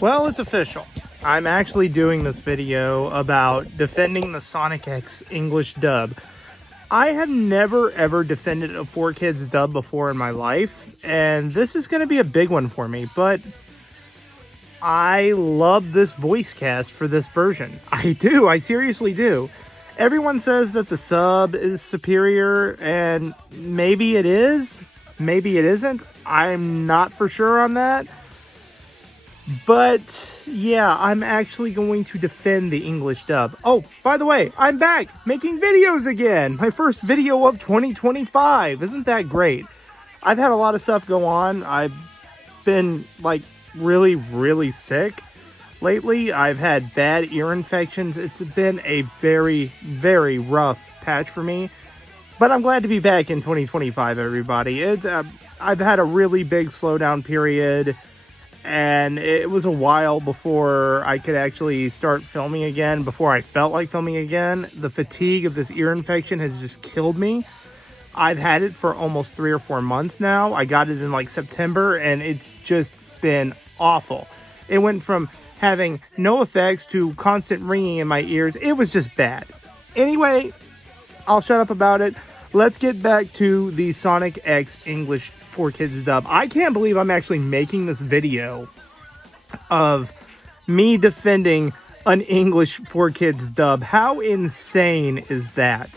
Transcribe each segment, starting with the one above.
Well, it's official. I'm actually doing this video about defending the Sonic X English dub. I have never ever defended a 4Kids dub before in my life, and this is going to be a big one for me, but I love this voice cast for this version. I do, I seriously do. Everyone says that the sub is superior, and maybe it is, maybe it isn't. I'm not for sure on that. But yeah, I'm actually going to defend the English dub. Oh, by the way, I'm back making videos again. My first video of 2025. Isn't that great? I've had a lot of stuff go on. I've been like really sick lately. I've had bad ear infections. It's been a very rough patch for me. But I'm glad to be back in 2025, everybody. I've had a really big slowdown period. And it was a while before I could actually start filming again, before I felt like filming again. The fatigue of this ear infection has just killed me. I've had it for almost 3 or 4 months now. I got it in like September, and it's just been awful. It went from having no effects to constant ringing in my ears. It was just bad. Anyway, I'll shut up about it. Let's get back to the Sonic X English 4Kids dub. I can't believe I'm actually making this video of me defending an English 4Kids dub. How insane is that?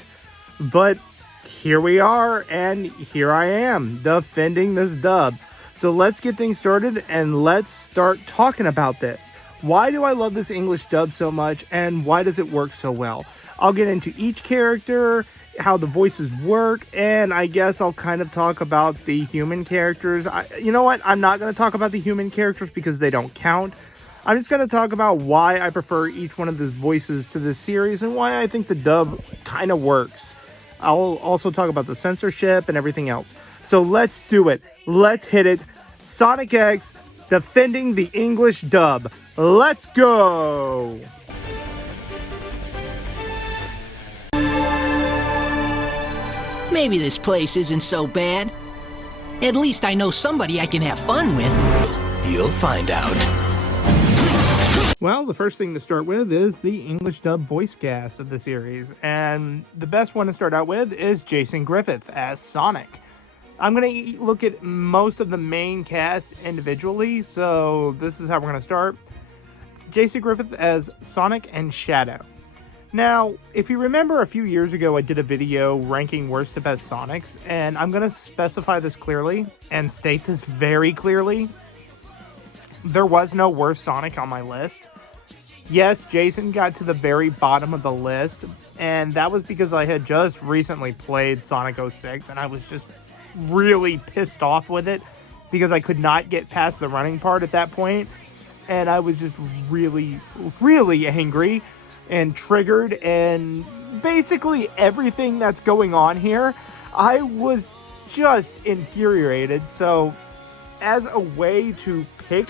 But here we are, and here I am defending this dub. So let's get things started and let's start talking about this. Why do I love this English dub so much, and why does it work so well? I'll get into each character, how the voices work, and I guess I'll kind of talk about the human characters. You know what? I'm not going to talk about the human characters because they don't count. I'm just going to talk about why I prefer each one of the voices to this series and why I think the dub kind of works. I'll also talk about the censorship and everything else. So let's do it. Let's hit it. Sonic X defending the English dub. Let's go! Maybe this place isn't so bad. At least I know somebody I can have fun with. You'll find out. Well, the first thing to start with is the English dub voice cast of the series. And the best one to start out with is Jason Griffith as Sonic. I'm going to look at most of the main cast individually, so this is how we're going to start. Jason Griffith as Sonic and Shadow. Now, if you remember a few years ago, I did a video ranking worst to best Sonics, and I'm going to specify this clearly and state this very clearly. There was no worst Sonic on my list. Yes, Jason got to the very bottom of the list, and that was because I had just recently played Sonic 06, and I was just really pissed off with it because I could not get past the running part at that point, and I was just really angry and triggered, and basically everything that's going on here, I was just infuriated. So as a way to pick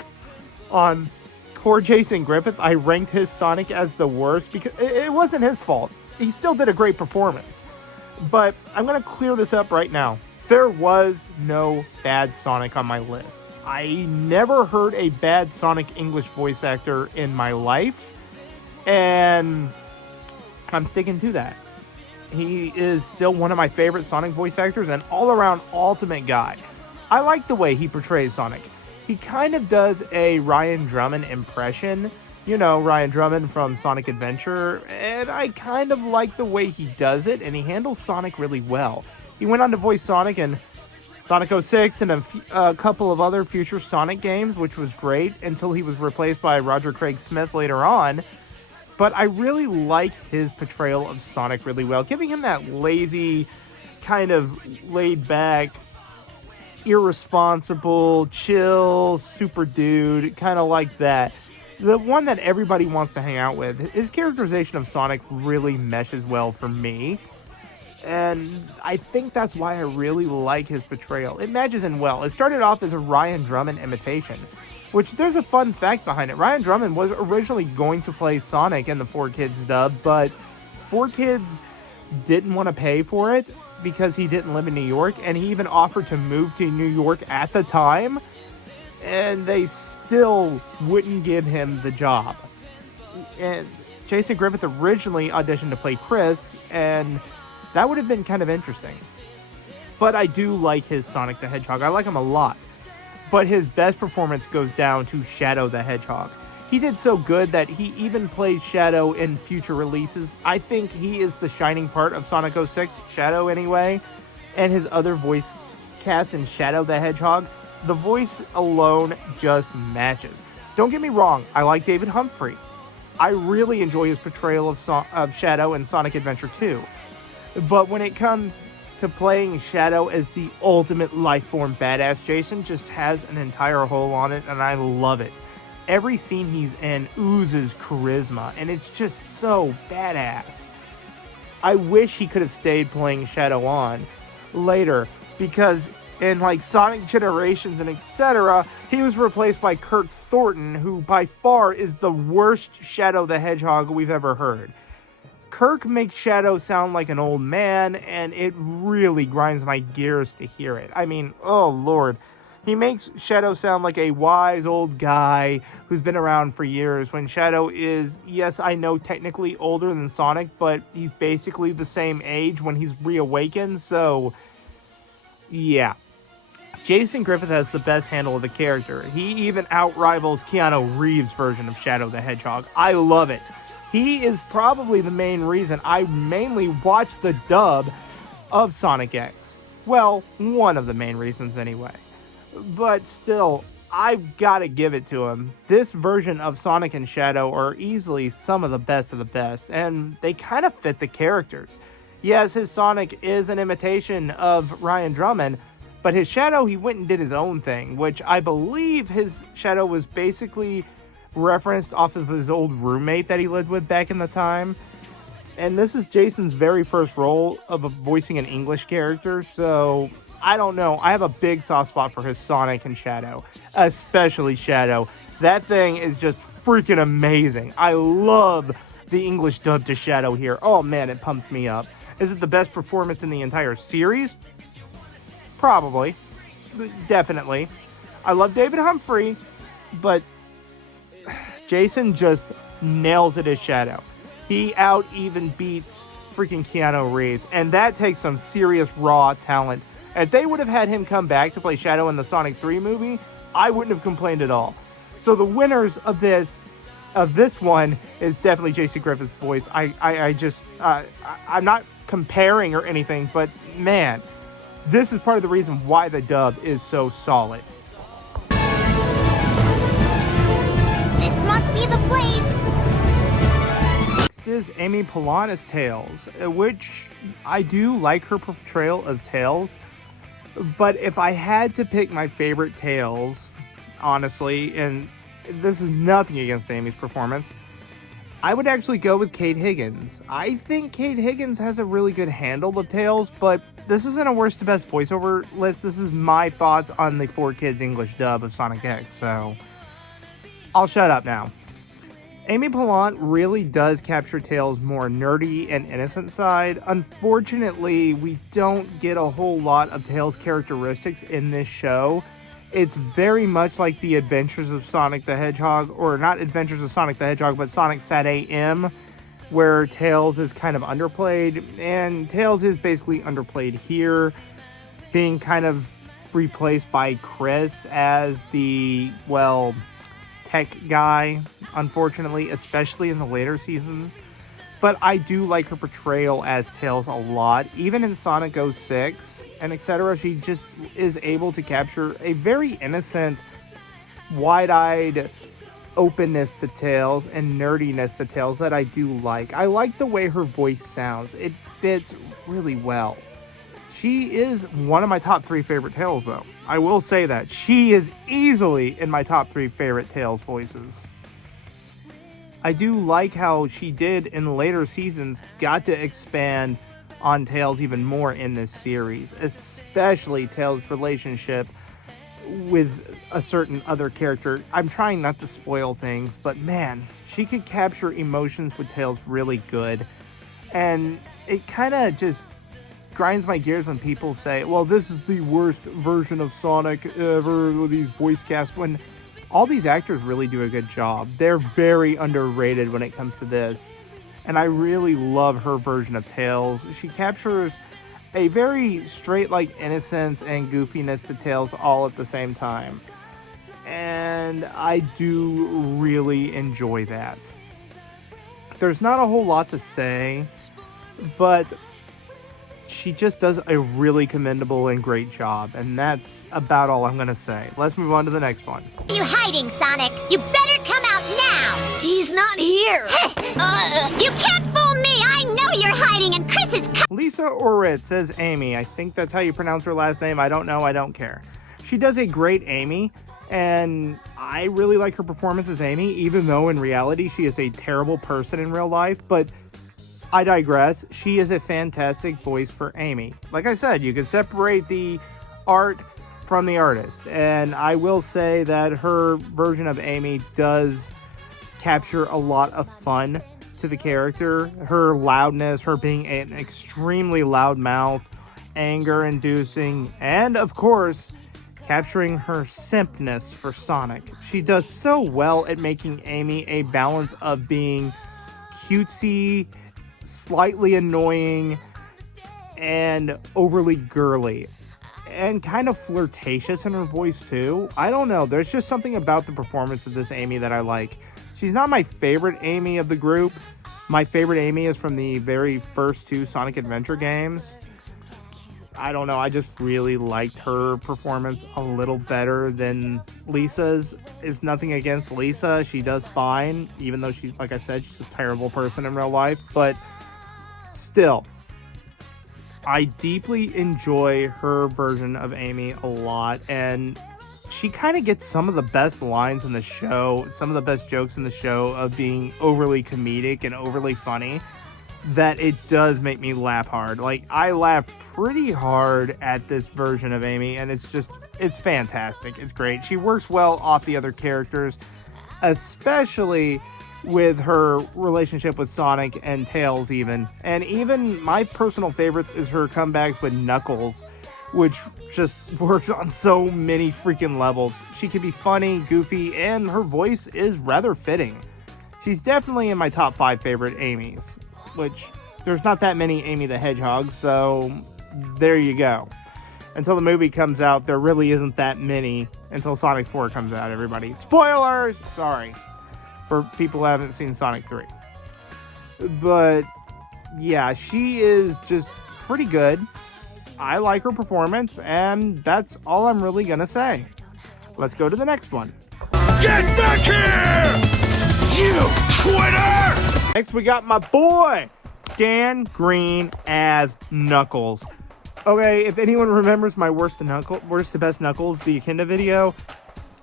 on poor Jason Griffith, I ranked his Sonic as the worst because it wasn't his fault. He still did a great performance. But I'm going to clear this up right now. There was no bad Sonic on my list. I never heard a bad Sonic English voice actor in my life. And I'm sticking to that. He is still one of my favorite Sonic voice actors and all-around ultimate guy. I like the way he portrays Sonic. He kind of does a Ryan Drummond impression. You know, Ryan Drummond from Sonic Adventure. And I kind of like the way he does it, and he handles Sonic really well. He went on to voice Sonic in Sonic 06 and a couple of other future Sonic games, which was great, until he was replaced by Roger Craig Smith later on. But I really like his portrayal of Sonic really well, giving him that lazy, kind of laid-back, irresponsible, chill, super dude, kind of like that. The one that everybody wants to hang out with. His characterization of Sonic really meshes well for me. And I think that's why I really like his portrayal. It matches in well. It started off as a Ryan Drummond imitation, which there's a fun fact behind it. Ryan Drummond was originally going to play Sonic in the 4Kids dub, but 4Kids didn't want to pay for it because he didn't live in New York, and he even offered to move to New York at the time. and they still wouldn't give him the job. And Jason Griffith originally auditioned to play Chris, and that would have been kind of interesting. But I do like his Sonic the Hedgehog. I like him a lot. But his best performance goes down to Shadow the Hedgehog. He did so good that he even plays Shadow in future releases. I think he is the shining part of Sonic 06, Shadow anyway, and his other voice cast in Shadow the Hedgehog. The voice alone just matches. Don't get me wrong, I like David Humphrey. I really enjoy his portrayal of Shadow in Sonic Adventure 2. But when it comes to playing Shadow as the ultimate lifeform badass, Jason just has an entire hole on it, and I love it. Every scene he's in oozes charisma, and it's just so badass. I wish he could have stayed playing Shadow on later, because in like Sonic Generations and etc., he was replaced by Kirk Thornton, who by far is the worst Shadow the Hedgehog we've ever heard. Kirk makes Shadow sound like an old man, and it really grinds my gears to hear it. I mean, oh lord. He makes Shadow sound like a wise old guy who's been around for years, when Shadow is, yes, I know, technically older than Sonic, but he's basically the same age when he's reawakened, so yeah. Jason Griffith has the best handle of the character. He even outrivals Keanu Reeves' version of Shadow the Hedgehog. I love it. He is probably the main reason I mainly watch the dub of Sonic X. Well, one of the main reasons anyway. But still, I've got to give it to him. This version of Sonic and Shadow are easily some of the best, and they kind of fit the characters. Yes, his Sonic is an imitation of Ryan Drummond, but his Shadow, he went and did his own thing, which I believe his Shadow was basically referenced off of his old roommate that he lived with back in the time. And this is Jason's very first role of voicing an English character, so I don't know. I have a big soft spot for his Sonic and Shadow, especially Shadow. That thing is just freaking amazing. I love the English dub to Shadow here. Oh man, it pumps me up. Is it the best performance in the entire series? Probably. Definitely. I love David Humphrey, but Jason just nails it as Shadow. He out even beats freaking Keanu Reeves, and that takes some serious raw talent. If they would have had him come back to play Shadow in the Sonic 3 movie, I wouldn't have complained at all. So the winners of this one is definitely Jason Griffith's voice. I'm not comparing or anything, but man, this is part of the reason why the dub is so solid. This must be the place! Next is Amy Poehler as Tails, which I do like her portrayal of Tails. But if I had to pick my favorite Tails, honestly, and this is nothing against Amy's performance, I would actually go with Kate Higgins. I think Kate Higgins has a really good handle of Tails, but this isn't a worst to best voiceover list. This is my thoughts on the 4Kids English dub of Sonic X, so I'll shut up now. Amy Poehler really does capture Tails' more nerdy and innocent side. Unfortunately, we don't get a whole lot of Tails' characteristics in this show. It's very much like the Adventures of Sonic the Hedgehog, or not Adventures of Sonic the Hedgehog, but Sonic Sat AM, where Tails is kind of underplayed, and Tails is basically underplayed here, being kind of replaced by Chris as the, well, tech guy, unfortunately, especially in the later seasons. But I do like her portrayal as Tails a lot. Even in Sonic 06 and etc., she just is able to capture a very innocent, wide-eyed openness to Tails and nerdiness to Tails that I do like. I like the way her voice sounds. It fits really well. She is one of my top 3 favorite Tails, though. I will say that. She is easily in my top 3 favorite Tails voices. I do like how she did in later seasons got to expand on Tails even more in this series, especially Tails' relationship with a certain other character. I'm trying not to spoil things, but man, she could capture emotions with Tails really good. And it kind of just grinds my gears when people say, well, this is the worst version of Sonic ever with these voice casts, when all these actors really do a good job. They're very underrated when it comes to this. And I really love her version of Tails. She captures a very straight like innocence and goofiness to Tails all at the same time. And I do really enjoy that. There's not a whole lot to say, but she just does a really commendable and great job, and that's about all I'm gonna say. Let's move on to the next one. Where are you hiding, Sonic? You better come out now! He's not here! You can't fool me! I know you're hiding, and Chris is Lisa Orit says Amy. I think that's how you pronounce her last name. I don't know. I don't care. She does a great Amy, and I really like her performance as Amy, even though in reality she is a terrible person in real life. But I digress. She is a fantastic voice for Amy. Like I said, you can separate the art from the artist, and I will say that her version of Amy does capture a lot of fun to the character. Her loudness, her being an extremely loud mouth, anger-inducing, and of course, capturing her simpness for Sonic. She does so well at making Amy a balance of being cutesy, slightly annoying, and overly girly, and kind of flirtatious in her voice too. I don't know, there's just something about the performance of this Amy that I like. She's not my favorite Amy of the group. My favorite Amy is from the very first two Sonic Adventure games. I don't know, I just really liked her performance a little better than Lisa's. It's nothing against Lisa, she does fine, even though she's, like I said, she's a terrible person in real life, but still, I deeply enjoy her version of Amy a lot, and she kind of gets some of the best lines in the show, some of the best jokes in the show of being overly comedic and overly funny, that it does make me laugh hard. Like, I laugh pretty hard at this version of Amy, and it's fantastic. It's great. She works well off the other characters, especially with her relationship with Sonic and Tails even. And even my personal favorites is her comebacks with Knuckles, which just works on so many freaking levels. She can be funny, goofy, and her voice is rather fitting. She's definitely in my top 5 favorite Amy's, which there's not that many Amy the Hedgehog, so there you go. Until the movie comes out, there really isn't that many until Sonic 4 comes out, everybody. Spoilers! Sorry. For people who haven't seen Sonic 3. But, yeah, she is just pretty good. I like her performance, and that's all I'm really gonna say. Let's go to the next one. Get back here! You quitter! Next, we got my boy, Dan Green as Knuckles. Okay, if anyone remembers my worst to best Knuckles, the Echidna video,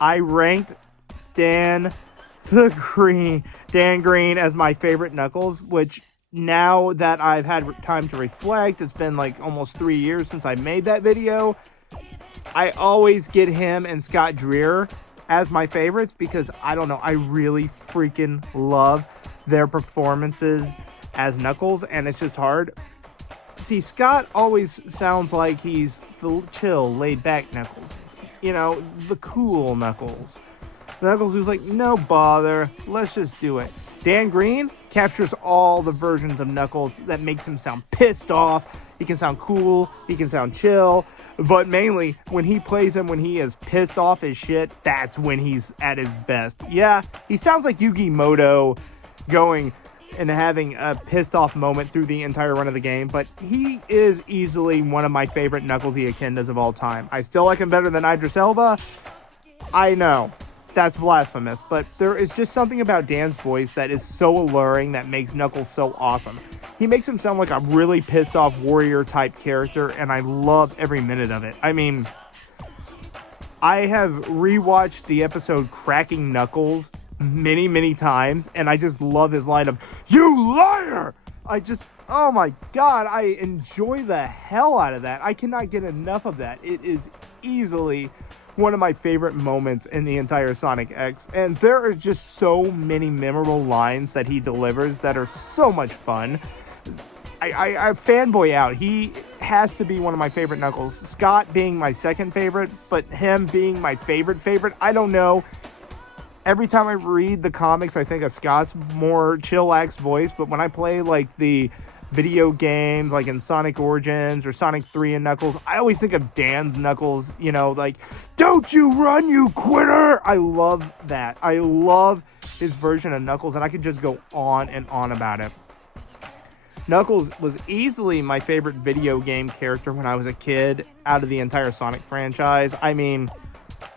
I ranked Dan Green as my favorite Knuckles, which now that I've had time to reflect, it's been like almost 3 years since I made that video, I always get him and Scott Dreer as my favorites because, I don't know, I really freaking love their performances as Knuckles, and it's just hard. See, Scott always sounds like he's the chill, laid-back Knuckles. You know, the cool Knuckles. Knuckles who's like, no bother, let's just do it. Dan Green captures all the versions of Knuckles that makes him sound pissed off. He can sound cool, he can sound chill, but mainly when he plays him when he is pissed off as shit, that's when he's at his best. Yeah, he sounds like Yugi Moto going and having a pissed off moment through the entire run of the game, but he is easily one of my favorite Knucklesy Echidnas of all time. I still like him better than Idris Elba. I know, that's blasphemous, but there is just something about Dan's voice that is so alluring that makes Knuckles so awesome. He makes him sound like a really pissed off warrior type character, and I love every minute of it. I mean, I have rewatched the episode Cracking Knuckles many times, and I just love his line of, "You liar!" Oh my god, I enjoy the hell out of that. I cannot get enough of that. It is easily one of my favorite moments in the entire Sonic X, and there are just so many memorable lines that he delivers that are so much fun. I fanboy out. He has to be one of my favorite Knuckles. Scott being my second favorite, but him being my favorite. I don't know. Every time I read the comics, I think of Scott's more chillax voice, but when I play like the video games, like in Sonic Origins or Sonic 3 and Knuckles, I always think of Dan's Knuckles, you know, like, don't you run, you quitter! I love that. I love his version of Knuckles, and I could just go on and on about it. Knuckles was easily my favorite video game character when I was a kid out of the entire Sonic franchise. I mean,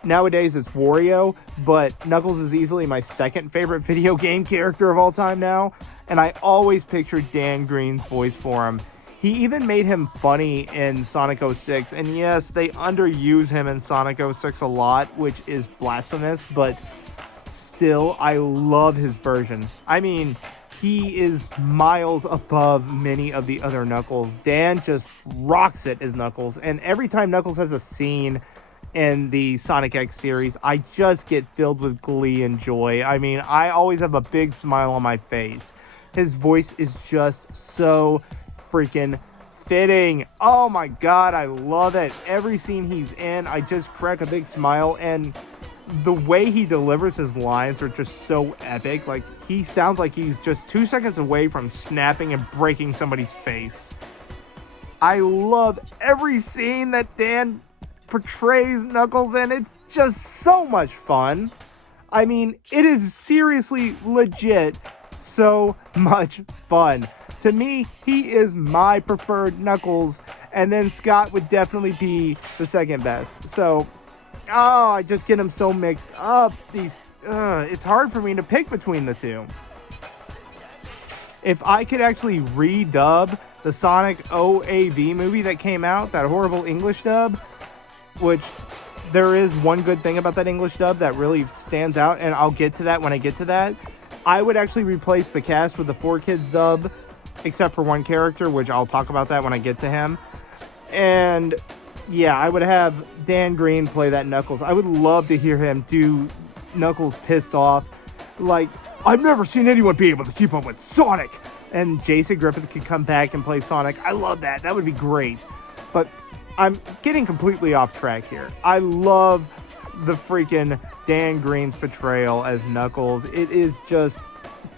nowadays it's Wario, but Knuckles is easily my second favorite video game character of all time now. And I always pictured Dan Green's voice for him. He even made him funny in Sonic 06. And yes, they underuse him in Sonic 06 a lot, which is blasphemous. But still, I love his version. I mean, he is miles above many of the other Knuckles. Dan just rocks it as Knuckles. And every time Knuckles has a scene in the Sonic X series, I just get filled with glee and joy. I mean, I always have a big smile on my face. His voice is just so freaking fitting. Oh my god, I love it. Every scene he's in, I just crack a big smile, and the way he delivers his lines are just so epic. Like, he sounds like he's just 2 seconds away from snapping and breaking somebody's face. I love every scene that Dan portrays Knuckles in. It's just so much fun. I mean, it is seriously legit so much fun. To me, he is my preferred Knuckles, and then Scott would definitely be the second best. So, I just get them so mixed up. It's hard for me to pick between the two. If I could actually redub the Sonic OAV movie that came out, that horrible English dub, which there is one good thing about that English dub that really stands out, and I'll get to that when I get to that. I would actually replace the cast with the 4Kids dub, except for one character, which I'll talk about that when I get to him. And yeah, I would have Dan Green play that Knuckles. I would love to hear him do Knuckles pissed off. Like, I've never seen anyone be able to keep up with Sonic. And Jason Griffith could come back and play Sonic. I love that. That would be great. But I'm getting completely off track here. I love the freaking Dan Green's portrayal as Knuckles. It is just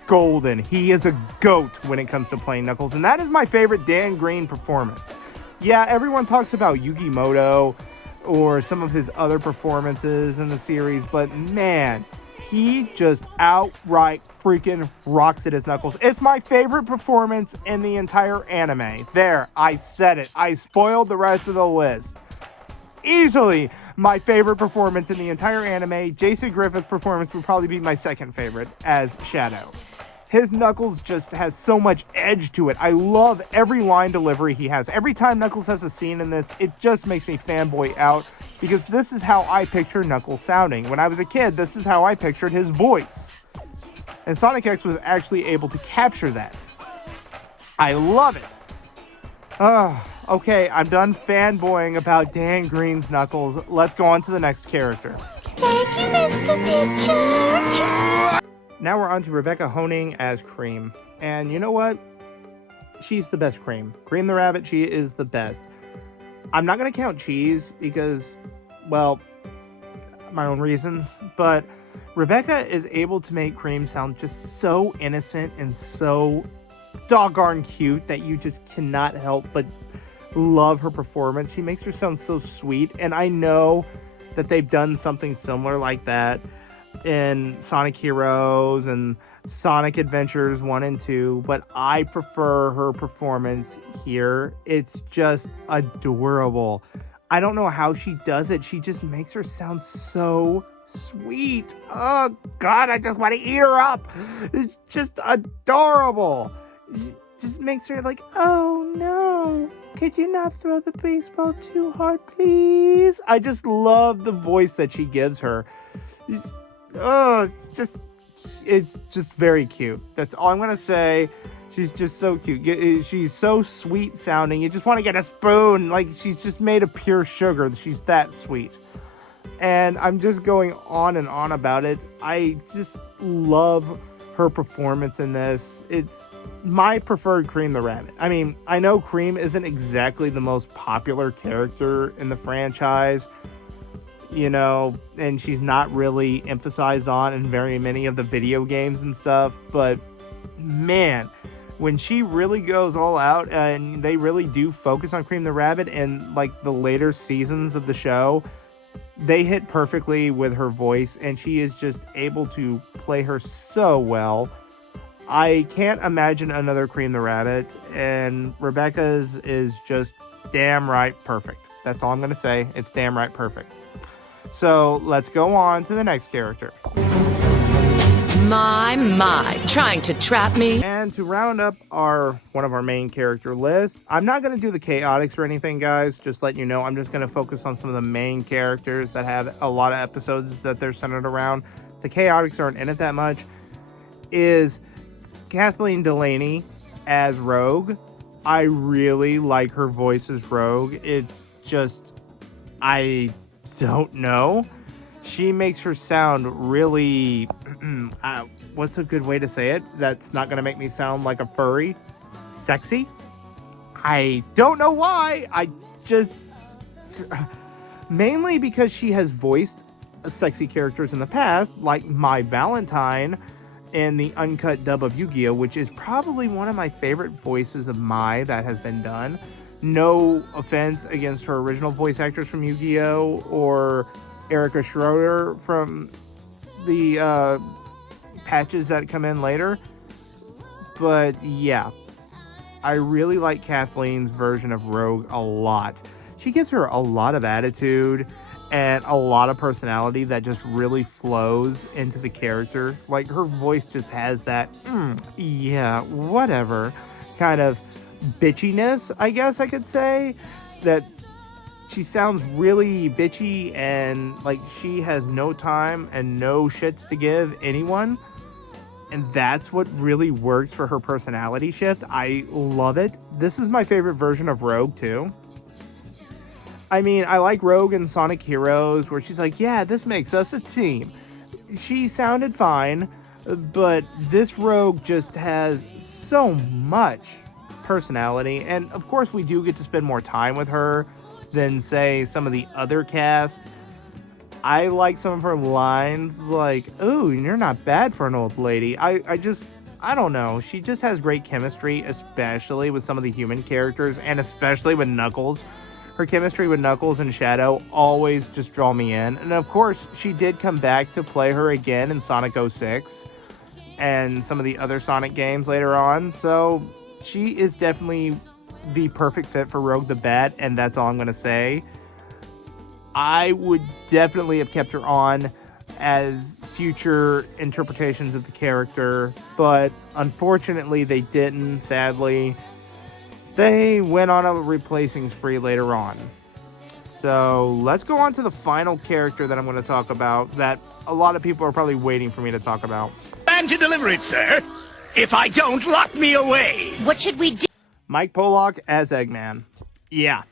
golden. He is a goat when it comes to playing Knuckles, and that is my favorite Dan Green performance. Yeah, everyone talks about Yugi Muto or some of his other performances in the series, but man, he just outright freaking rocks it as Knuckles. It's my favorite performance in the entire anime. There, I said it. I spoiled the rest of the list. Easily my favorite performance in the entire anime. Jason Griffith's performance would probably be my second favorite as Shadow. His Knuckles just has so much edge to it. I love every line delivery he has. Every time Knuckles has a scene in this, it just makes me fanboy out, because this is how I picture Knuckles sounding. When I was a kid, this is how I pictured his voice. And Sonic X was actually able to capture that. I love it. Okay, I'm done fanboying about Dan Green's Knuckles. Let's go on to the next character. Thank you, Mr. Pitcher. Now we're on to Rebecca Honing as Cream. And you know what? She's the best Cream. Cream the Rabbit, she is the best. I'm not going to count Cheese because, well, my own reasons. But Rebecca is able to make Cream sound just so innocent and so doggone cute that you just cannot help but love her performance. She makes her sound so sweet, and I know that they've done something similar like that in Sonic Heroes and Sonic Adventures 1 and 2, but I prefer her performance here. It's just adorable. I don't know how she does it. She just makes her sound so sweet. Oh god, I just want to eat her up. It's just adorable. It just makes her like, oh no, could you not throw the baseball too hard, please? I just love the voice that she gives her. It's just very cute. That's all I'm gonna say. She's just so cute. She's so sweet sounding. You just want to get a spoon. Like, she's just made of pure sugar. She's that sweet. And I'm just going on and on about it. I just love her performance in this. It's my preferred Cream the Rabbit. I mean, I know Cream isn't exactly the most popular character in the franchise, you know, and she's not really emphasized on in very many of the video games and stuff, but man, when she really goes all out and they really do focus on Cream the Rabbit in like the later seasons of the show, they hit perfectly with her voice, and she is just able to play her so well. I can't imagine another Cream the Rabbit, and Rebecca's is just damn right perfect. That's all I'm going to say. It's damn right perfect. So let's go on to the next character. My, trying to trap me? And to round up one of our main character list, I'm not going to do the chaotics or anything, guys. Just letting you know, I'm just going to focus on some of the main characters that have a lot of episodes that they're centered around. The chaotics aren't in it that much. Is Kathleen Delaney as Rogue. I really like her voice as Rogue. It's just, I don't know. She makes her sound really, what's a good way to say it? That's not going to make me sound like a furry. Sexy? I don't know why. I just, mainly because she has voiced sexy characters in the past, like My Valentine in the uncut dub of Yu-Gi-Oh!, which is probably one of my favorite voices of Mai that has been done. No offense against her original voice actors from Yu-Gi-Oh! Or Erica Schroeder from the patches that come in later. But yeah, I really like Kathleen's version of Rogue a lot. She gives her a lot of attitude and a lot of personality that just really flows into the character. Like, her voice just has that, yeah, whatever kind of bitchiness, I guess I could say. That she sounds really bitchy and like she has no time and no shits to give anyone. And that's what really works for her personality shift. I love it. This is my favorite version of Rogue too. I mean, I like Rogue in Sonic Heroes where she's like, yeah, this makes us a team. She sounded fine, but this Rogue just has so much personality. And of course we do get to spend more time with her than, say, some of the other cast. I like some of her lines, like, "Ooh, you're not bad for an old lady." I don't know. She just has great chemistry, especially with some of the human characters, and especially with Knuckles. Her chemistry with Knuckles and Shadow always just draw me in. And of course, she did come back to play her again in Sonic 06 and some of the other Sonic games later on. So she is definitely the perfect fit for Rogue the Bat, and that's all I'm going to say. I would definitely have kept her on as future interpretations of the character, but unfortunately they didn't, sadly. They went on a replacing spree later on. So let's go on to the final character that I'm going to talk about that a lot of people are probably waiting for me to talk about. And to deliver it, sir. If I don't, lock me away. What should we do? Mike Pollock as Eggman. Yeah.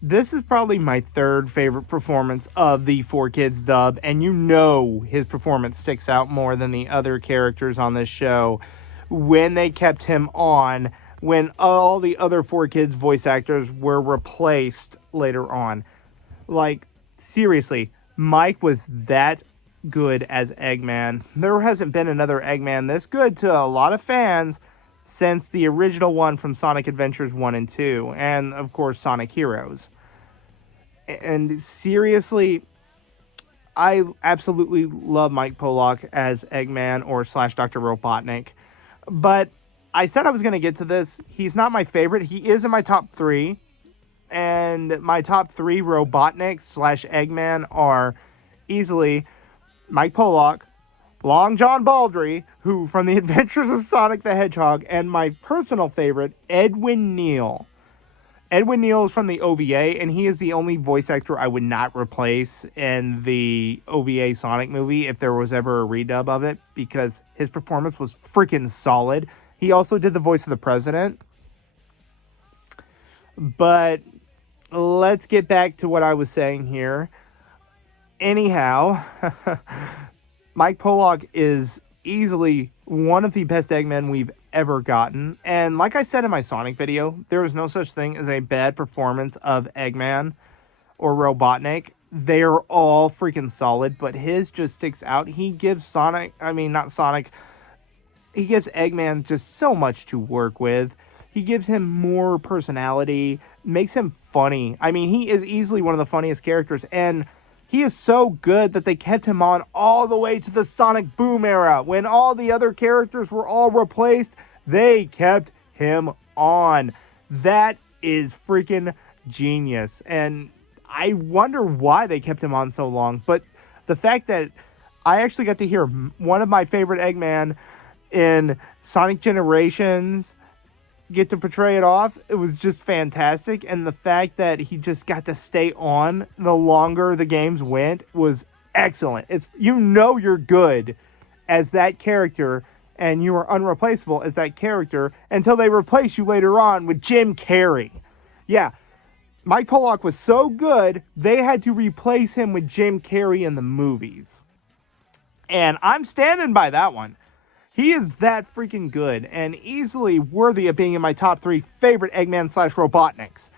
This is probably my third favorite performance of the 4Kids dub, and you know his performance sticks out more than the other characters on this show when they kept him on, when all the other 4Kids voice actors were replaced later on. Like, seriously, Mike was that good as Eggman. There hasn't been another Eggman this good to a lot of fans since the original one from Sonic Adventures 1 and 2, and of course Sonic Heroes. And seriously, I absolutely love Mike Pollock as Eggman or / Dr. Robotnik. But I said I was going to get to this. He's not my favorite. He is in my top 3. And my top 3 Robotnik / Eggman are easily Mike Pollock, Long John Baldry, who from the Adventures of Sonic the Hedgehog, and my personal favorite, Edwin Neal. Edwin Neal is from the OVA, and he is the only voice actor I would not replace in the OVA Sonic movie if there was ever a redub of it, because his performance was freaking solid. He also did the voice of the president. But let's get back to what I was saying here. Anyhow, Mike Pollock is easily one of the best Eggmen we've ever gotten. And like I said in my Sonic video, there is no such thing as a bad performance of Eggman or Robotnik. They're all freaking solid, but his just sticks out. He gives he gives Eggman just so much to work with. He gives him more personality, makes him funny. I mean, he is easily one of the funniest characters, and he is so good that they kept him on all the way to the Sonic Boom era. When all the other characters were all replaced, they kept him on. That is freaking genius. And I wonder why they kept him on so long. But the fact that I actually got to hear one of my favorite Eggman in Sonic Generations get to portray it off, it was just fantastic. And the fact that he just got to stay on the longer the games went was excellent. It's, you know, you're good as that character and you are unreplaceable as that character until they replace you later on with Jim Carrey. Yeah, Mike Pollock was so good they had to replace him with Jim Carrey in the movies, and I'm standing by that one. He is that freaking good and easily worthy of being in my top 3 favorite Eggman / Robotniks.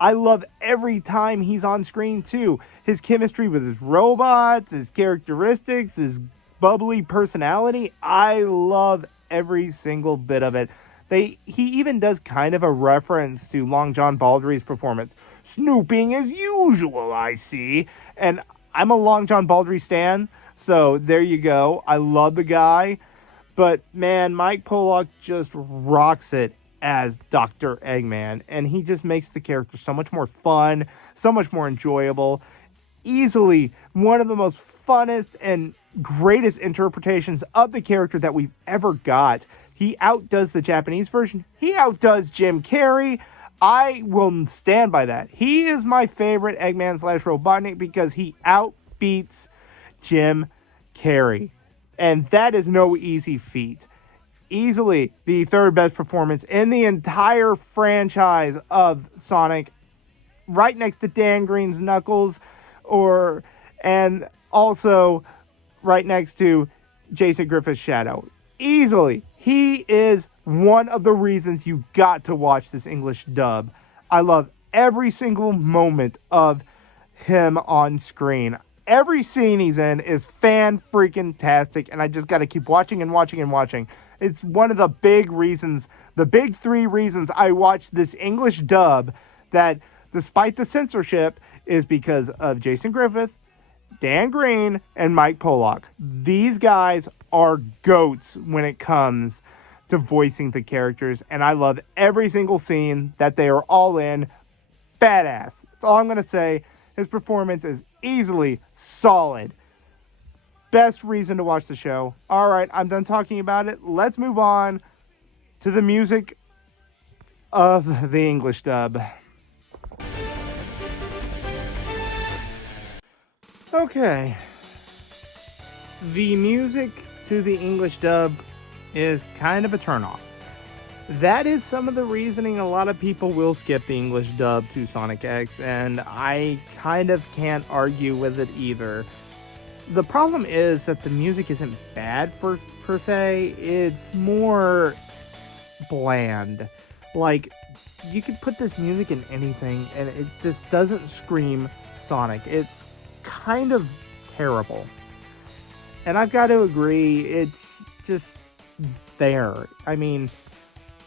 I love every time he's on screen too. His chemistry with his robots, his characteristics, his bubbly personality. I love every single bit of it. He even does kind of a reference to Long John Baldry's performance. Snooping as usual, I see. And I'm a Long John Baldry stan, so there you go. I love the guy. But man, Mike Pollock just rocks it as Dr. Eggman. And he just makes the character so much more fun, so much more enjoyable. Easily one of the most funnest and greatest interpretations of the character that we've ever got. He outdoes the Japanese version. He outdoes Jim Carrey. I will stand by that. He is my favorite Eggman / Robotnik because he outbeats Jim Carrey. And that is no easy feat. Easily the 3rd best performance in the entire franchise of Sonic, right next to Dan Green's Knuckles, and also right next to Jason Griffith's Shadow. Easily, he is one of the reasons you got to watch this English dub. I love every single moment of him on screen. Every scene he's in is fan-freaking-tastic, and I just got to keep watching and watching and watching. It's one of the big reasons, the big 3 reasons I watched this English dub, that despite the censorship, is because of Jason Griffith, Dan Green, and Mike Pollock. These guys are goats when it comes to voicing the characters, and I love every single scene that they are all in. Badass. That's all I'm going to say. His performance is easily solid. Best reason to watch the show. All right, I'm done talking about it. Let's move on to the music of the English dub. Okay. The music to the English dub is kind of a turnoff. That is some of the reasoning a lot of people will skip the English dub to Sonic X, and I kind of can't argue with it either. The problem is that the music isn't bad per se, it's more bland. Like, you could put this music in anything and it just doesn't scream Sonic. It's kind of terrible. And I've got to agree, it's just there. I mean,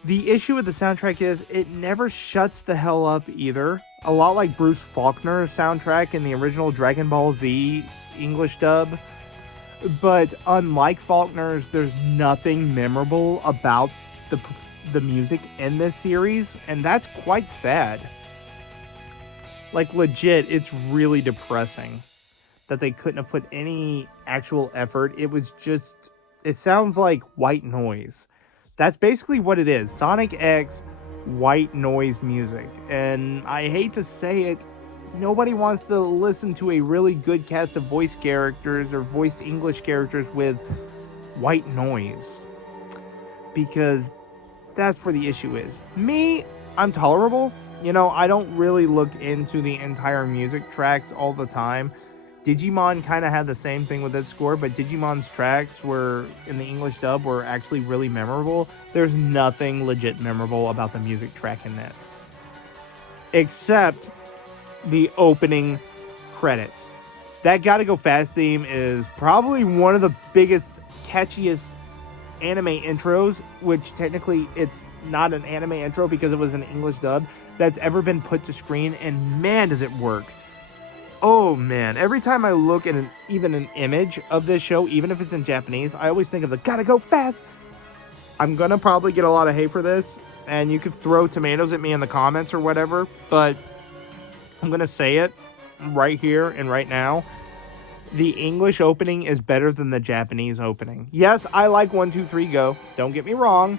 the issue with the soundtrack is it never shuts the hell up either. A lot like Bruce Faulkner's soundtrack in the original Dragon Ball Z English dub. But unlike Faulkner's, there's nothing memorable about the music in this series, and that's quite sad. Like, legit, it's really depressing that they couldn't have put any actual effort. It was just, it sounds like white noise. That's basically what it is. Sonic X white noise music. And I hate to say it, nobody wants to listen to a really good cast of voice characters or voiced English characters with white noise. Because that's where the issue is. Me, I'm tolerable. You know, I don't really look into the entire music tracks all the time. Digimon kind of had the same thing with its score, but Digimon's tracks were, in the English dub, were actually really memorable. There's nothing legit memorable about the music track in this, except the opening credits. That Gotta Go Fast theme is probably one of the biggest, catchiest anime intros, which technically it's not an anime intro because it was an English dub, that's ever been put to screen, and man, does it work. Oh man, every time I look at even an image of this show, even if it's in Japanese, I always think of the Gotta Go Fast. I'm gonna probably get a lot of hate for this, and you could throw tomatoes at me in the comments or whatever, but I'm gonna say it right here and right now. The English opening is better than the Japanese opening. Yes, I like 1, 2, 3, Go. Don't get me wrong.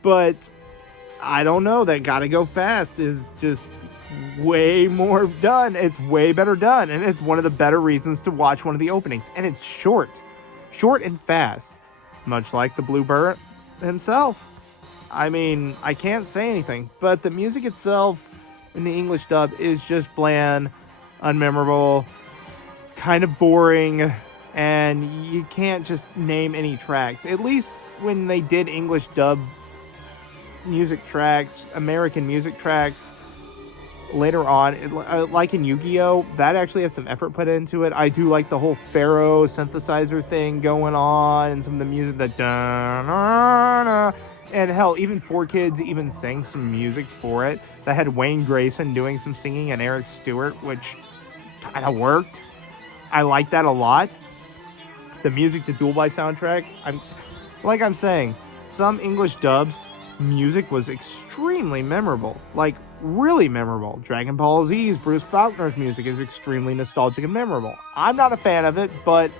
But I don't know. That Gotta Go Fast is just way more done. It's way better done. And it's one of the better reasons to watch one of the openings. And it's short. Short and fast. Much like the Bluebird himself. I mean, I can't say anything. But the music itself in the English dub is just bland, unmemorable, kind of boring, and you can't just name any tracks. At least when they did English dub music tracks, American music tracks later on, like in Yu-Gi-Oh, that actually had some effort put into it. I do like the whole Pharaoh synthesizer thing going on, and some of the music that and hell, even 4Kids even sang some music for it that had Wayne Grayson doing some singing and Eric Stewart, which kind of worked. I like that a lot. The music to Duel by soundtrack, I'm saying, some English dubs music was extremely memorable, like really memorable. Dragon Ball Z's Bruce Faulkner's music is extremely nostalgic and memorable. I'm not a fan of it, but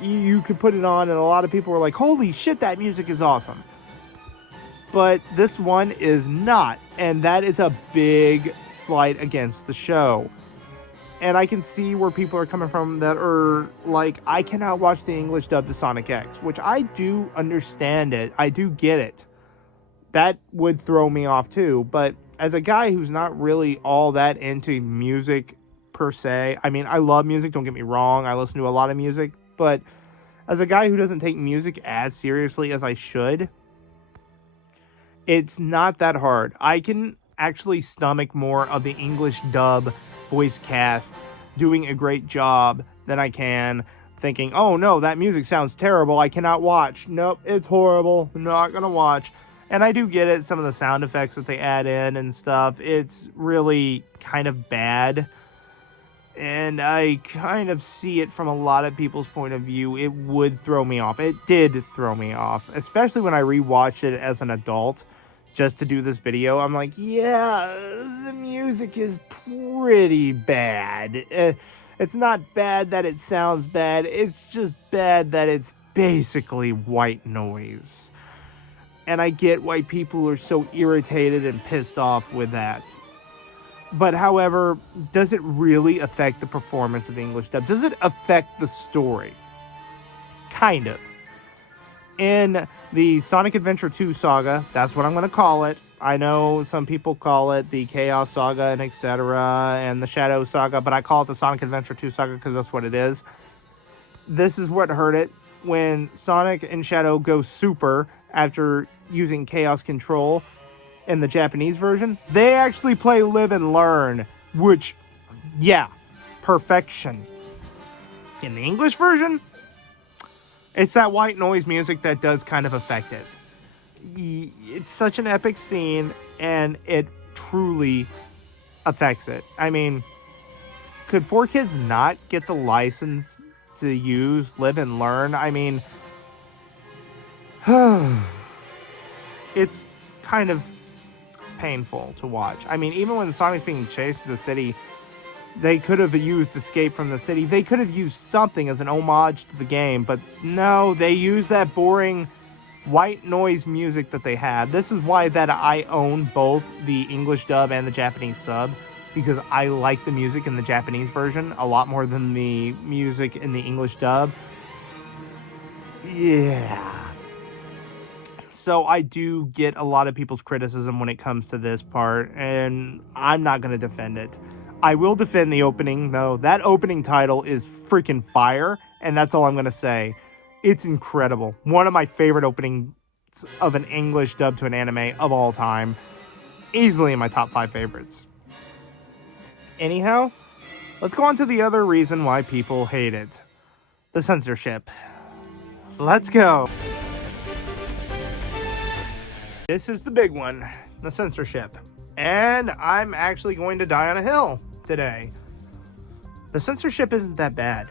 you could put it on and a lot of people were like, holy shit, that music is awesome. But this one is not, and that is a big slight against the show. And I can see where people are coming from that are like, I cannot watch the English dub to Sonic X, which I do understand it. I do get it. That would throw me off too. But as a guy who's not really all that into music per se, I mean, I love music, don't get me wrong. I listen to a lot of music. But as a guy who doesn't take music as seriously as I should, it's not that hard. I can actually stomach more of the English dub voice cast doing a great job than I can thinking, oh no, that music sounds terrible, I cannot watch. Nope, it's horrible, I'm not gonna watch. And I do get it, some of the sound effects that they add in and stuff, it's really kind of bad. And I kind of see it from a lot of people's point of view. It would throw me off. It did throw me off, especially when I rewatched it as an adult. Just to do this video, I'm like, yeah, the music is pretty bad. It's not bad that it sounds bad, it's just bad that it's basically white noise. And I get why people are so irritated and pissed off with that. But however, does it really affect the performance of the English dub? Does it affect the story? Kind of. In the Sonic Adventure 2 saga, that's what I'm going to call it. I know some people call it the Chaos Saga and etc. and the Shadow Saga, but I call it the Sonic Adventure 2 saga because that's what it is. This is what hurt it. When Sonic and Shadow go super after using Chaos Control in the Japanese version, they actually play Live and Learn, which, yeah, perfection. In the English version, it's that white noise music that does kind of affect it. It's such an epic scene, and it truly affects it. I mean, could 4Kids not get the license to use Live and Learn? I mean, it's kind of painful to watch. I mean, even when Sonic's being chased through the city, they could have used Escape from the City. They could have used something as an homage to the game, but no, they use that boring white noise music that they had. This is why that I own both the English dub and the Japanese sub, because I like the music in the Japanese version a lot more than the music in the English dub. Yeah. So I do get a lot of people's criticism when it comes to this part, and I'm not going to defend it. I will defend the opening, though. That opening title is freaking fire, and that's all I'm going to say. It's incredible. One of my favorite openings of an English dub to an anime of all time. Easily in my top 5 favorites. Anyhow, let's go on to the other reason why people hate it. The censorship. Let's go. This is the big one. The censorship. And I'm actually going to die on a hill today. The censorship isn't that bad.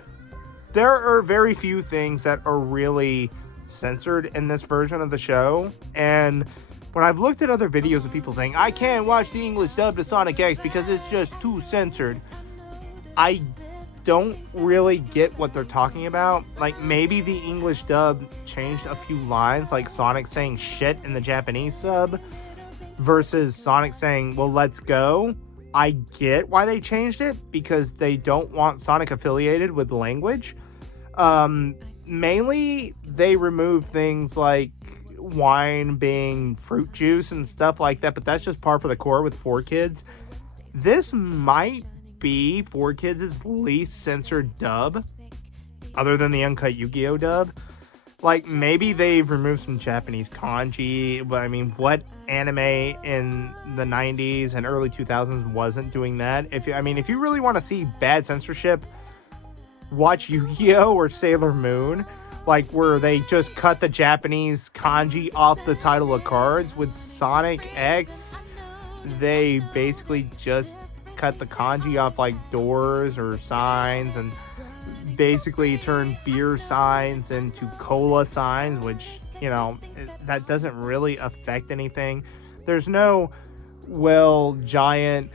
There are very few things that are really censored in this version of the show. And when I've looked at other videos of people saying, I can't watch the English dub to Sonic X because it's just too censored, I don't really get what they're talking about. Like, maybe the English dub changed a few lines, like Sonic saying shit in the Japanese sub versus Sonic saying, well, let's go. I get why they changed it, because they don't want Sonic affiliated with language. Mainly, they remove things like wine being fruit juice and stuff like that, but that's just par for the course with 4Kids. This might be 4Kids' least censored dub, other than the uncut Yu-Gi-Oh dub. Like, maybe they've removed some Japanese kanji, but I mean, what anime in the 90s and early 2000s wasn't doing that? If you really want to see bad censorship, watch Yu-Gi-Oh or Sailor Moon, like where they just cut the Japanese kanji off the title of cards. With Sonic X, they basically just cut the kanji off like doors or signs, and basically turn beer signs into cola signs, which, you know, that doesn't really affect anything. There's no, well, giant,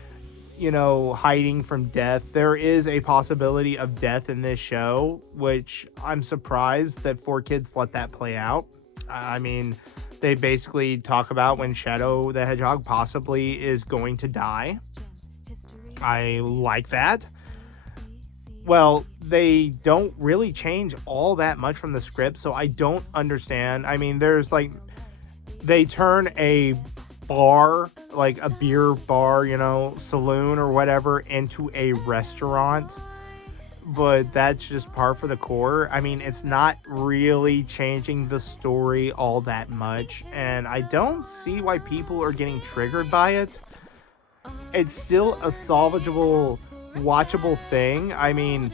you know, hiding from death. There is a possibility of death in this show, which I'm surprised that 4Kids let that play out. I mean, they basically talk about when Shadow the Hedgehog possibly is going to die. I like that. Well, they don't really change all that much from the script, so I don't understand. I mean, there's like, they turn a bar, like a beer bar, you know, saloon or whatever, into a restaurant, but that's just par for the course. I mean, it's not really changing the story all that much, and I don't see why people are getting triggered by it. It's still a salvageable, watchable thing. I mean,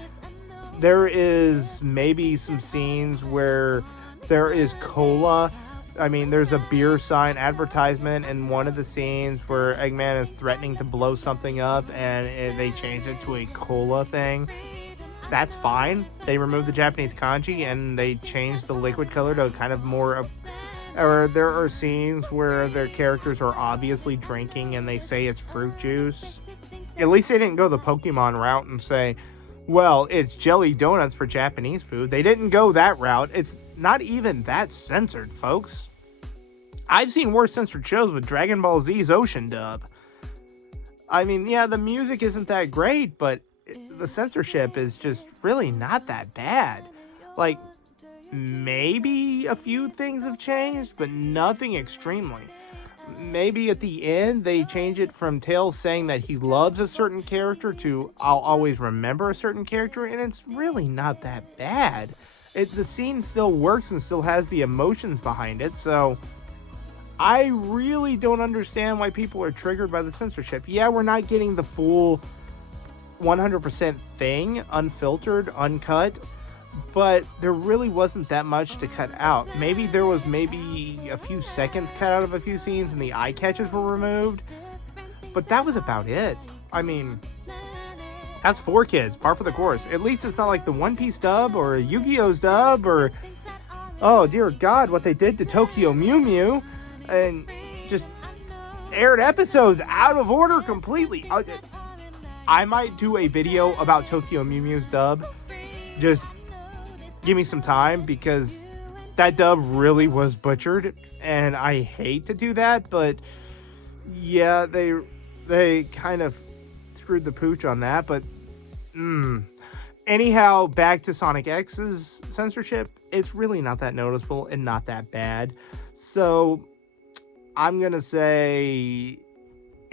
there is maybe some scenes where there is cola. I mean, there's a beer sign advertisement in one of the scenes where Eggman is threatening to blow something up, and they changed it to a cola thing. That's fine. They removed the Japanese kanji and they changed the liquid color to kind of more of, or there are scenes where their characters are obviously drinking and they say it's fruit juice. At least they didn't go the Pokemon route and say, well, it's jelly donuts for Japanese food. They didn't go that route. It's not even that censored, folks. I've seen worse censored shows with Dragon Ball Z's Ocean dub. I mean, yeah, the music isn't that great, but the censorship is just really not that bad. Like, maybe a few things have changed, but nothing extremely. Maybe at the end they change it from Tails saying that he loves a certain character to I'll always remember a certain character, and it's really not that bad. The scene still works and still has the emotions behind it, so I really don't understand why people are triggered by the censorship. Yeah, we're not getting the full 100% thing, unfiltered, uncut, but there really wasn't that much to cut out. Maybe there was maybe a few seconds cut out of a few scenes and the eye catches were removed, but that was about it. I mean, that's 4Kids, par for the course. At least it's not like the One Piece dub or Yu-Gi-Oh's dub or, oh dear God, what they did to Tokyo Mew Mew and just aired episodes out of order completely. I might do a video about Tokyo Mew Mew's dub. Just give me some time, because that dub really was butchered and I hate to do that, but yeah, they kind of screwed the pooch on that. But anyhow, back to Sonic X's censorship. It's really not that noticeable and not that bad. So I'm gonna say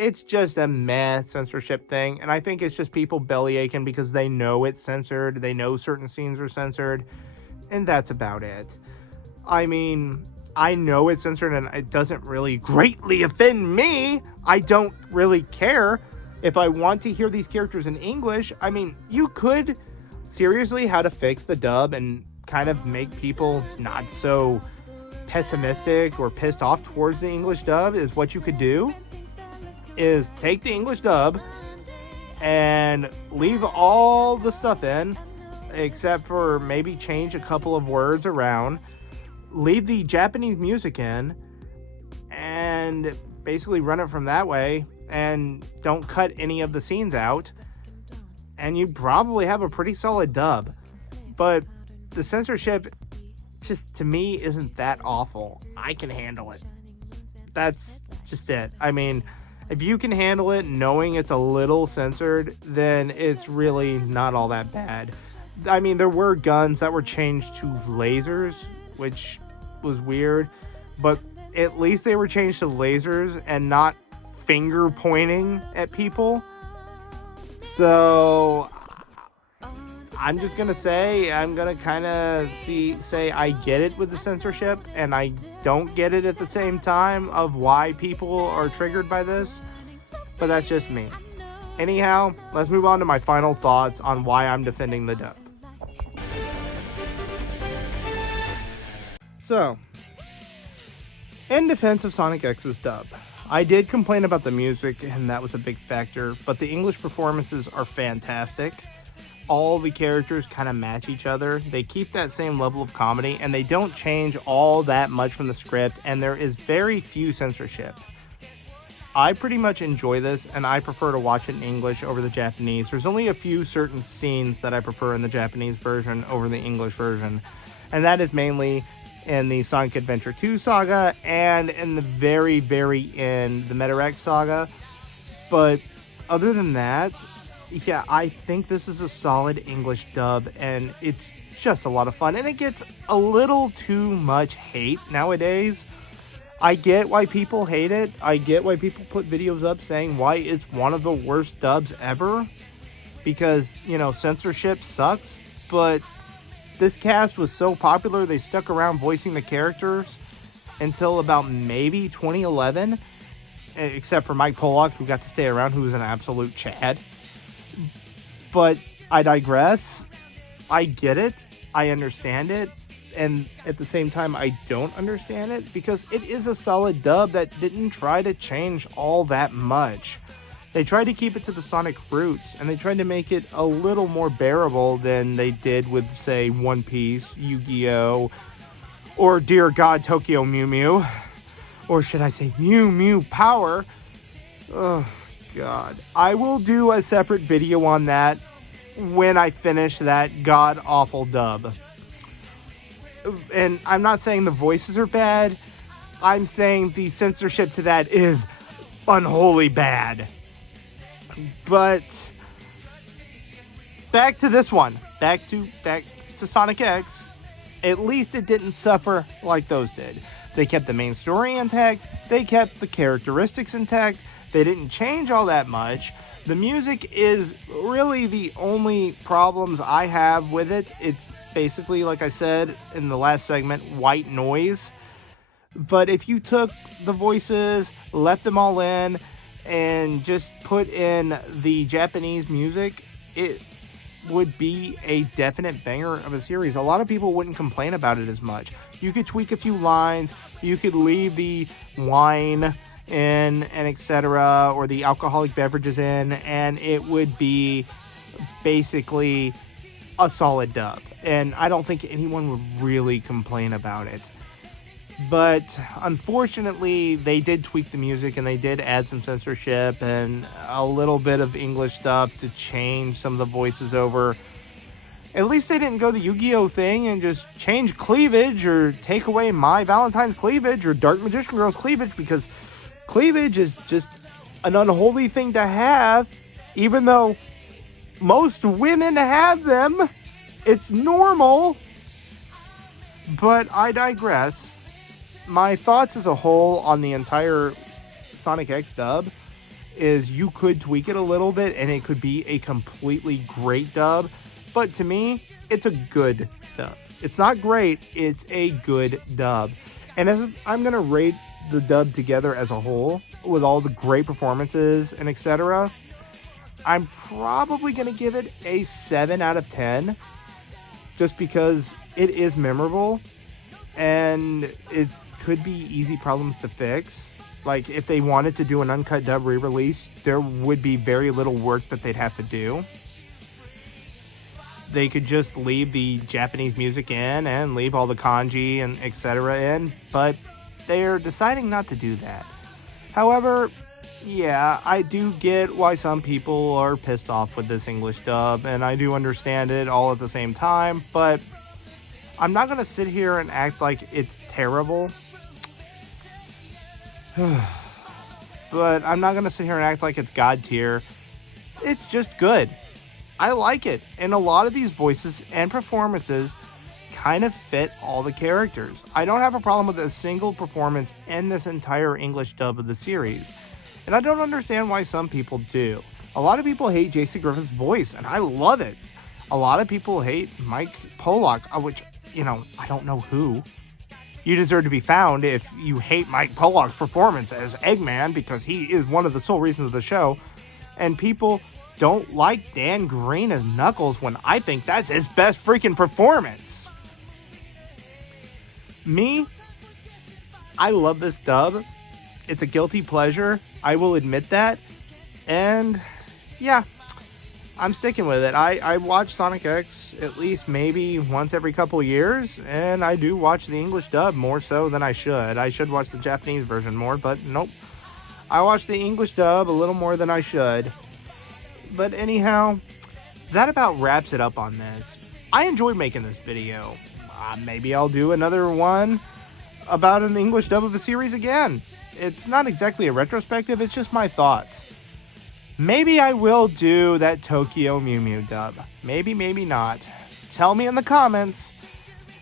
it's just a meh censorship thing. And I think it's just people bellyaching because they know it's censored. They know certain scenes are censored. And that's about it. I mean, I know it's censored and it doesn't really greatly offend me. I don't really care. If I want to hear these characters in English, I mean, you could seriously how to fix the dub and kind of make people not so pessimistic or pissed off towards the English dub is what you could do is take the English dub and leave all the stuff in except for maybe change a couple of words around, leave the Japanese music in, and basically run it from that way, and don't cut any of the scenes out, and you probably have a pretty solid dub. But the censorship just, to me, isn't that awful. I can handle it. That's just it. I mean, if you can handle it knowing it's a little censored, then it's really not all that bad. I mean, there were guns that were changed to lasers, which was weird, but at least they were changed to lasers and not finger pointing at people. So I'm just gonna say, I'm gonna kind of say I get it with the censorship, and I don't get it at the same time of why people are triggered by this, but that's just me. Anyhow, let's move on to my final thoughts on why I'm defending the dub. So, in defense of Sonic X's dub, I did complain about the music, and that was a big factor, but the English performances are fantastic. All the characters kind of match each other. They keep that same level of comedy, and they don't change all that much from the script, and there is very few censorship. I pretty much enjoy this, and I prefer to watch it in English over the Japanese. There's only a few certain scenes that I prefer in the Japanese version over the English version, and that is mainly in the Sonic Adventure 2 saga and in the very, very end, the Metarex saga. But other than that, yeah, I think this is a solid English dub, and it's just a lot of fun, and it gets a little too much hate nowadays. I get why people hate it. I get why people put videos up saying why it's one of the worst dubs ever, because, you know, censorship sucks. But this cast was so popular, they stuck around voicing the characters until about maybe 2011, except for Mike Pollock, who got to stay around, who was an absolute Chad. But I digress. I get it. I understand it. And at the same time, I don't understand it, because it is a solid dub that didn't try to change all that much. They tried to keep it to the Sonic roots, and they tried to make it a little more bearable than they did with, say, One Piece, Yu-Gi-Oh!, or, dear God, Tokyo Mew Mew. Or should I say Mew Mew Power? Oh, God. I will do a separate video on that when I finish that god-awful dub. And I'm not saying the voices are bad. I'm saying the censorship to that is unholy bad. But back to this one. Back to Sonic X. At least it didn't suffer like those did. They kept the main story intact. They kept the characteristics intact. They didn't change all that much. The music is really the only problems I have with it. It's basically, like I said in the last segment, white noise. But if you took the voices, left them all in, and just put in the Japanese music, it would be a definite banger of a series. A lot of people wouldn't complain about it as much. You could tweak a few lines, you could leave the wine in, and etc., or the alcoholic beverages in, and it would be basically a solid dub. And I don't think anyone would really complain about it. But unfortunately, they did tweak the music, and they did add some censorship and a little bit of English stuff to change some of the voices over. At least they didn't go the Yu-Gi-Oh thing and just change cleavage, or take away My Valentine's cleavage, or Dark Magician Girl's cleavage, because cleavage is just an unholy thing to have, even though most women have them. It's normal. But I digress. My thoughts as a whole on the entire Sonic X dub is you could tweak it a little bit and it could be a completely great dub. But to me, it's a good dub. It's not great, it's a good dub. And as I'm going to rate the dub together as a whole, with all the great performances and etc., I'm probably going to give it a 7 out of 10. Just because it is memorable and it could be easy problems to fix. Like, if they wanted to do an uncut dub re-release, there would be very little work that they'd have to do. They could just leave the Japanese music in and leave all the kanji and etc. in, but they're deciding not to do that. However, yeah, I do get why some people are pissed off with this English dub, and I do understand it all at the same time, but I'm not going to sit here and act like it's terrible. But I'm not going to sit here and act like it's God tier. It's just good. I like it. And a lot of these voices and performances kind of fit all the characters. I don't have a problem with a single performance in this entire English dub of the series. And I don't understand why some people do. A lot of people hate J.C. Griffith's voice, and I love it. A lot of people hate Mike Pollock, which, I don't know who. You deserve to be found if you hate Mike Pollock's performance as Eggman, because he is one of the sole reasons of the show. And people don't like Dan Green as Knuckles when I think that's his best freaking performance. Me, I love this dub. It's a guilty pleasure. I will admit that. And yeah, I'm sticking with it. I watch Sonic X at least maybe once every couple years, and I do watch the English dub more so than I should. I should watch the Japanese version more, but nope. I watch the English dub a little more than I should. But anyhow, that about wraps it up on this. I enjoyed making this video. Maybe I'll do another one about an English dub of a series again. It's not exactly a retrospective, it's just my thoughts. Maybe I will do that Tokyo Mew Mew dub. Maybe, maybe not. Tell me in the comments.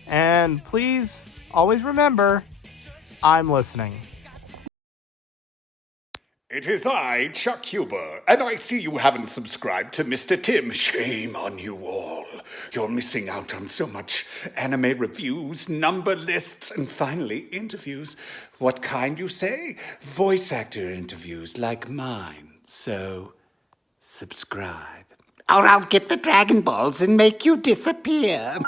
And please, always remember, I'm listening. It is I, Chuck Huber, and I see you haven't subscribed to Mr. Tim. Shame on you all. You're missing out on so much anime reviews, number lists, and finally, interviews. What kind, you say? Voice actor interviews like mine. So, subscribe. Or I'll get the Dragon Balls and make you disappear.